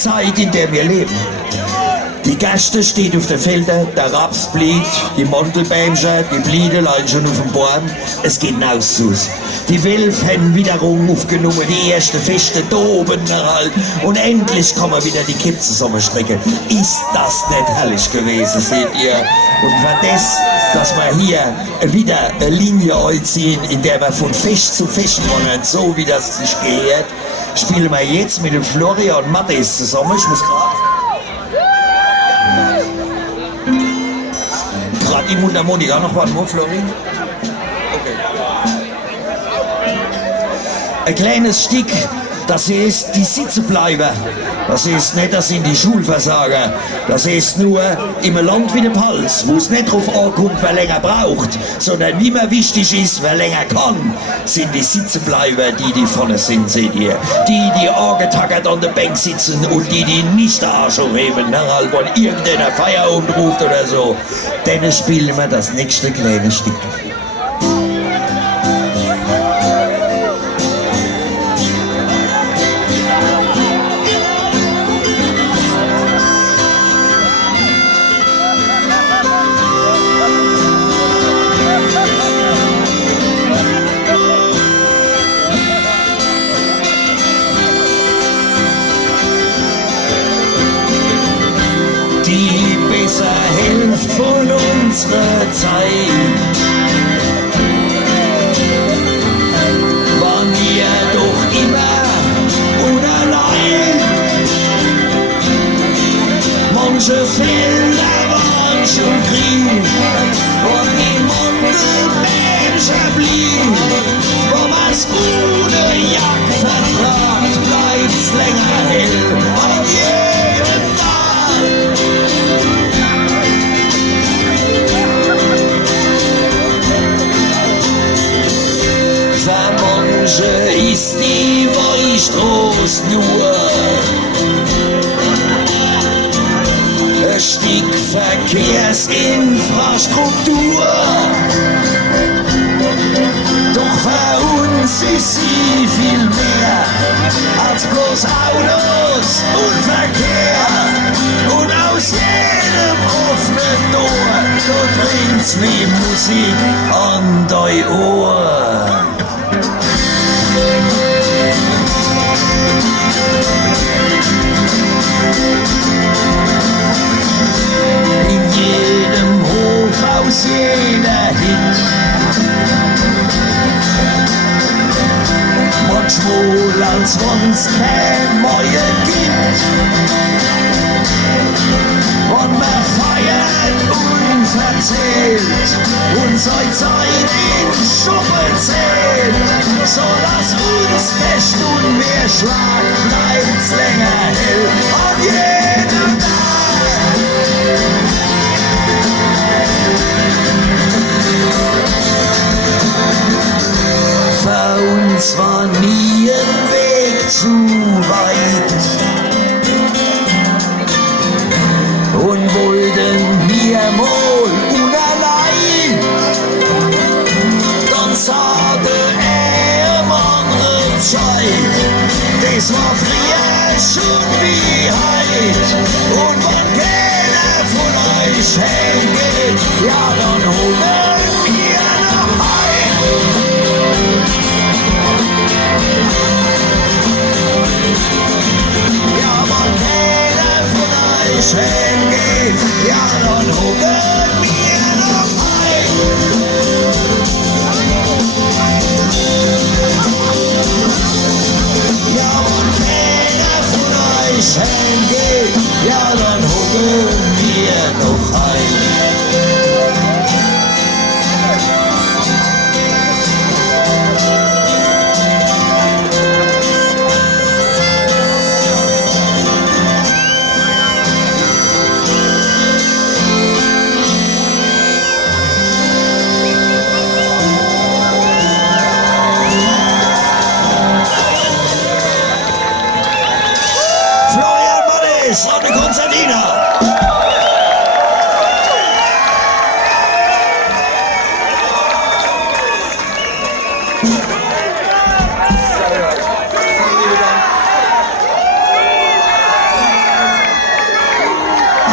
Zeit, in der wir leben. Die Gerste steht auf den Feldern, der Raps blüht, die Mandelbäumchen, die Blüten liegen schon auf dem Baum. Es geht hinaus. Die Wölfe haben wiederum aufgenommen, die ersten Feste da oben erhalten. Und endlich kann man wieder die Kippe zusammenstrecken. Ist das nicht herrlich gewesen, seht ihr? Und für das, dass wir hier wieder eine Linie einziehen, in der wir von Fest zu Fest rennen, so wie das sich gehört, spielen wir jetzt mit dem Florian Mattes zusammen. Ich muss gerade die Mundharmonika noch mal, Flori? Okay. Ein kleines Stück, das ist die Sitze bleiben. Das ist nicht, das sind die Schulversager. Das ist nur im Land wie der Hals, wo es nicht drauf ankommt, wer länger braucht, sondern wie man wichtig ist, wer länger kann, sind die Sitzebleiber, die vorne sind, seht ihr. Die angetackert an der Bank sitzen und die nicht den Arsch hochheben, wenn irgendeiner Feierabend ruft oder so. Dann spielen wir das nächste kleine Stück. Die bessere Hälfte von unserer Zeit waren wir doch immer unein. Manche Felder waren schon grün und die Mandelbäumchen blieben. Wo man's gute Jagd vertragt, bleibt's länger hell an jedem Tag. Ist die Weichtrost nur ein Stück Verkehrsinfrastruktur. Doch für uns ist sie viel mehr als bloß Autos und Verkehr. Und aus jedem offenen Tor, so dringt's wie Musik an dein Ohr. In jedem Hof aus jeder Hit, manchmal als wenn's kein Neue gibt. Und man feiert unverzählt und seit Zeit in Schuppen zählt, so dass uns der Stundenmehrschlag bleibt's länger hell an jedem Tag. Für uns war nie ein Weg zu weit und wollten wir mal unallein, dann sagte am anderen Zeit, das war früher schon wie heut. Und wenn keiner von euch hängt, ja dann holen wir noch ein. Ja, wenn keiner von euch hängt, ja dann holen wir noch ein. Ja, wenn keiner von euch hängt, ja dann holen wir noch ein. Florian Mattes und die Konstantina.